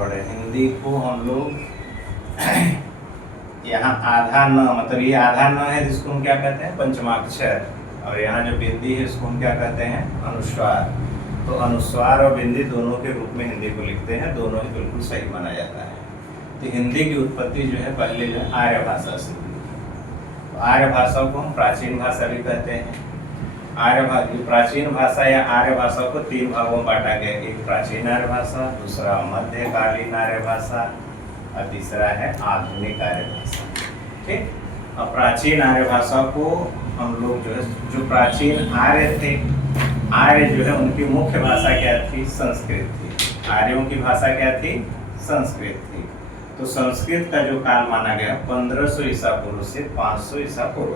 पढ़े। हिंदी को हम लोग यहाँ आधा न, मतलब ये आधा न है जिसको हम क्या कहते हैं, पंचमाक्षर, और यहाँ जो बिंदी है इसको हम क्या कहते हैं, अनुस्वार। तो अनुस्वार और बिंदी दोनों के रूप में हिंदी को लिखते हैं, दोनों ही बिल्कुल सही माना जाता है। तो हिंदी की उत्पत्ति जो है पहले जो है आर्य भाषा से हुई। तो आर्य भाषा को हम प्राचीन भाषा भी कहते हैं। प्राचीन भाषा या आर्य भाषा को तीन भागों में बांटा गया, एक प्राचीन आर्य भाषा, दूसरा मध्यकालीन आर्य भाषा और तीसरा है आधुनिक आर्य भाषा। ठीक। अब प्राचीन आर्य भाषा को हम लोग जो है, जो प्राचीन आर्य थे, आर्य जो है उनकी मुख्य भाषा क्या थी, संस्कृत थी। आर्यों की भाषा क्या थी, संस्कृत थी। तो संस्कृत का जो काल माना गया 1500 ईसा पूर्व से 500 ईसा पूर्व।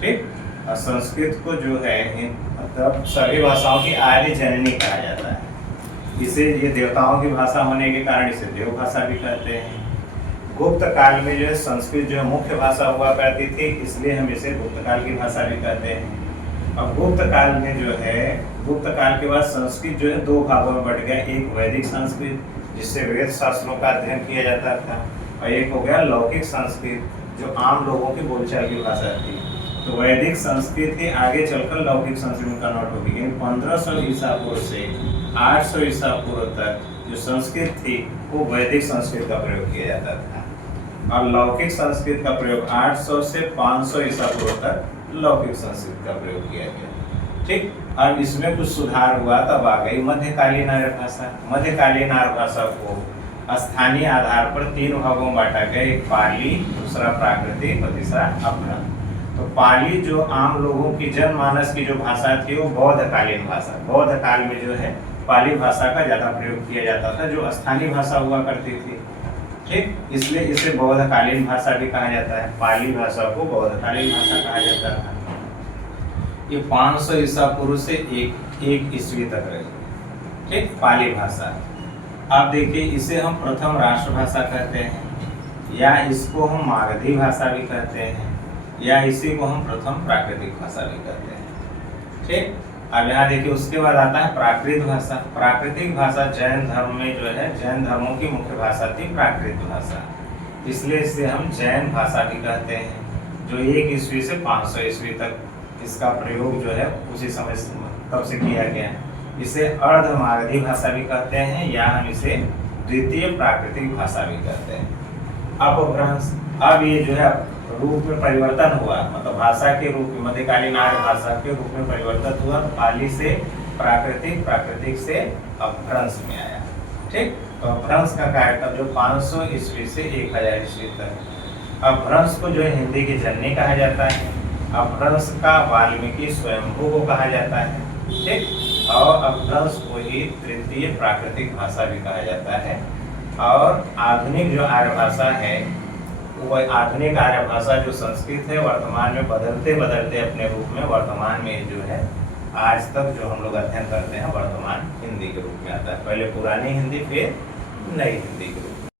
ठीक। और संस्कृत को जो है मतलब सभी भाषाओं की आर्य जननी कहा जाता है। इसे ये देवताओं की भाषा होने के कारण इसे देव भाषा भी कहते हैं। गुप्त काल में जो है संस्कृत जो है मुख्य भाषा हुआ करती थी, इसलिए हम इसे गुप्त काल की भाषा भी कहते हैं। अब गुप्त काल में जो है, गुप्त काल के बाद संस्कृत जो है दो भागों में बढ़ गया, एक वैदिक संस्कृत जिससे वेद शास्त्रों का अध्ययन किया जाता था, और एक हो गया लौकिक संस्कृत जो आम लोगों की बोलचाल की भाषा थी। तो वैदिक संस्कृत के आगे चलकर लौकिक संस्कृत में कन्वर्ट हो गई। 1500 ईसा पूर्व से 800 ईसा पूर्व तक जो संस्कृत थी वो वैदिक संस्कृत का प्रयोग किया जाता था, और लौकिक संस्कृत का प्रयोग 800 से 500 ईसा पूर्व तक लौकिक संस्कृत का प्रयोग किया गया। ठीक। अब इसमें कुछ सुधार हुआ, तब आ गई मध्यकालीन आर्य भाषा। मध्यकालीन आर्य भाषा को स्थानीय आधार पर तीन भागों में बांटा गया, एक पाली, दूसरा प्राकृतिक और तीसरा अपभ्रंश। तो पाली जो आम लोगों की जनमानस की जो भाषा थी वो बौद्धकालीन भाषा, बौद्ध काल में जो है पाली भाषा का ज़्यादा प्रयोग किया जाता था, जो स्थानीय भाषा हुआ करती थी। ठीक। इसलिए इसे बौद्धकालीन भाषा भी कहा जाता है, पाली भाषा को बौद्धकालीन भाषा कहा जाता था। ये 500 ईसा पूर्व से एक ईस्वी तक रही। ठीक। पाली भाषा। अब देखिए, इसे हम प्रथम राष्ट्रभाषा कहते हैं, या इसको हम मागधी भाषा भी कहते हैं, या इसी को हम प्रथम प्राकृतिक भाषा भी कहते हैं। ठीक। अब यहाँ देखिए, उसके बाद आता है प्राकृत भाषा। प्राकृतिक भाषा जैन धर्म में जो है, जैन धर्मों की मुख्य भाषा थी प्राकृत भाषा, इसलिए इसे हम जैन भाषा भी कहते हैं, जो 1 ईस्वी से 500 ईस्वी तक इसका प्रयोग जो है उसी समय तब से किया गया। इसे अर्धमागधी भाषा भी कहते हैं, या हम इसे द्वितीय प्राकृतिक भाषा भी कहते हैं। अपभ्रंश, अब ये जो है रूप में परिवर्तन हुआ, मतलब भाषा के रूप में मध्यकालीन आर्य भाषा के रूप में परिवर्तन हुआ, पाली से प्राकृतिक, प्राकृतिक से अपभ्रंश में आया। ठीक। तो अपभ्रंश का कार्यकाल जो 500 ईस्वी से 1000 ईस्वी तक। अपभ्रंश को जो है हिंदी की जननी कहा जाता है। अपभ्रंश का वाल्मीकि स्वयंभू को कहा जाता है। ठीक। और अपभ्रंश को ही तृतीय प्राकृतिक भाषा भी कहा जाता है। और आधुनिक जो आर्य भाषा है, वह आधुनिक आर्य भाषा जो संस्कृत है, वर्तमान में बदलते बदलते अपने रूप में वर्तमान में जो है आज तक जो हम लोग अध्ययन करते हैं वर्तमान हिंदी के रूप में आता है। पहले पुरानी हिंदी, फिर नई हिंदी के रूप में।